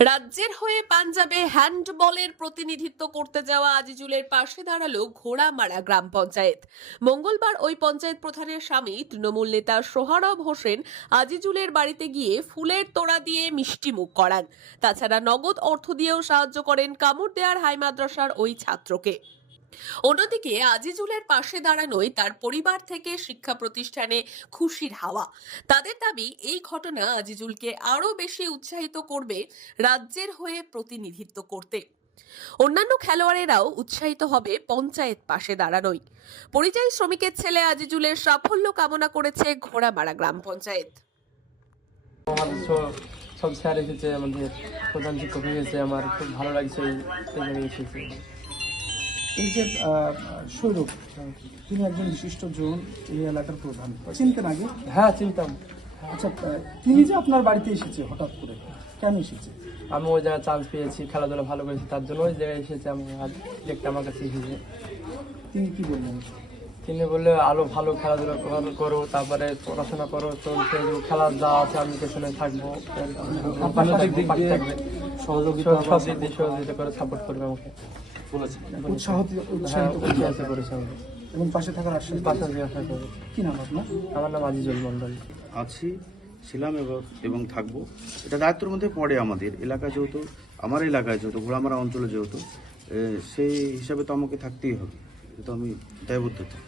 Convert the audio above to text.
রাজ্যের হয়ে পাঞ্জাবে হ্যান্ডবলের প্রতিনিধিত্ব করতে যাওয়া আজিজুলের পাশে দাঁড়াল ঘোড়ামারা গ্রাম পঞ্চায়েত। মঙ্গলবার ওই পঞ্চায়েত প্রধানের স্বামী, তৃণমূল নেতা সোহারব হোসেন আজিজুলের বাড়িতে গিয়ে ফুলের তোড়া দিয়ে মিষ্টি মুখ করান। তাছাড়া নগদ অর্থ দিয়েও সাহায্য করেন কামড় দেয়ার হাই মাদ্রাসার ওই ছাত্রকে। অন্যদিকে আজিজুলের পাশে দাঁড়ানোই তার পরিবার থেকে শিক্ষা প্রতিষ্ঠানে খুশির হাওয়া। তাদের দাবি, এই ঘটনা আজিজুলকে আরও বেশি উৎসাহিত করবে রাজ্যের হয়ে প্রতিনিধিত্ব করতে। অন্যান্য খেলোয়াড়েরাও উৎসাহিত হবে পঞ্চায়েত পাশে দাঁড়ানোই পরিযায়ী শ্রমিকের ছেলে আজিজুলের সাফল্য কামনা করেছে ঘোড়ামারা গ্রাম পঞ্চায়েত। সব- স্যার এসেছে, আমাদের প্রধান শিক্ষক এসেছে আমার খুব ভালো লাগছে, এই এসেছে। এই যে সৌরভ তিনি একজন বিশিষ্ট জন এই এলাকার প্রধান। চিনতেন আগে? হ্যাঁ চিনতাম। আচ্ছা তিনি যে আপনার বাড়িতে এসেছে হঠাৎ করে কেন এসেছে? আমি ওই জায়গায় চান্স পেয়েছি খেলাধুলা ভালো করেছি তার জন্য ওই জায়গায় এসেছে আমি আজ দেখতে আমার কাছে এসেছে। তিনি কি বললেন? তিনি বললে আরও ভালো খেলাধুলা করো- তারপরে পড়াশোনা করো চলছে যে খেলা যা আছে আমি পেছনে থাকব। সহযোগিতা সহযোগিতা করে সাপোর্ট করবে আমাকে। উৎসাহ হ্যাঁ উৎসাহিত করতে করেছে আমাকে এবং পাশে থাকার আশ্বাস পাশে দিয়েছে। জিজ্ঞাসা করবে কি নাম আপনার? আমার নাম আজিজুল মন্ডল আছি ছিলাম এবং এবং থাকব। এটা দায়িত্বের মধ্যে পড়ে আমাদের এলাকা যেহেতু আমার এলাকায় যেহেতু ঘোড়ামারা অঞ্চলে যেহেতু সেই হিসাবে তো আমাকে থাকতেই হবে। এটা তো আমি দায়বদ্ধতা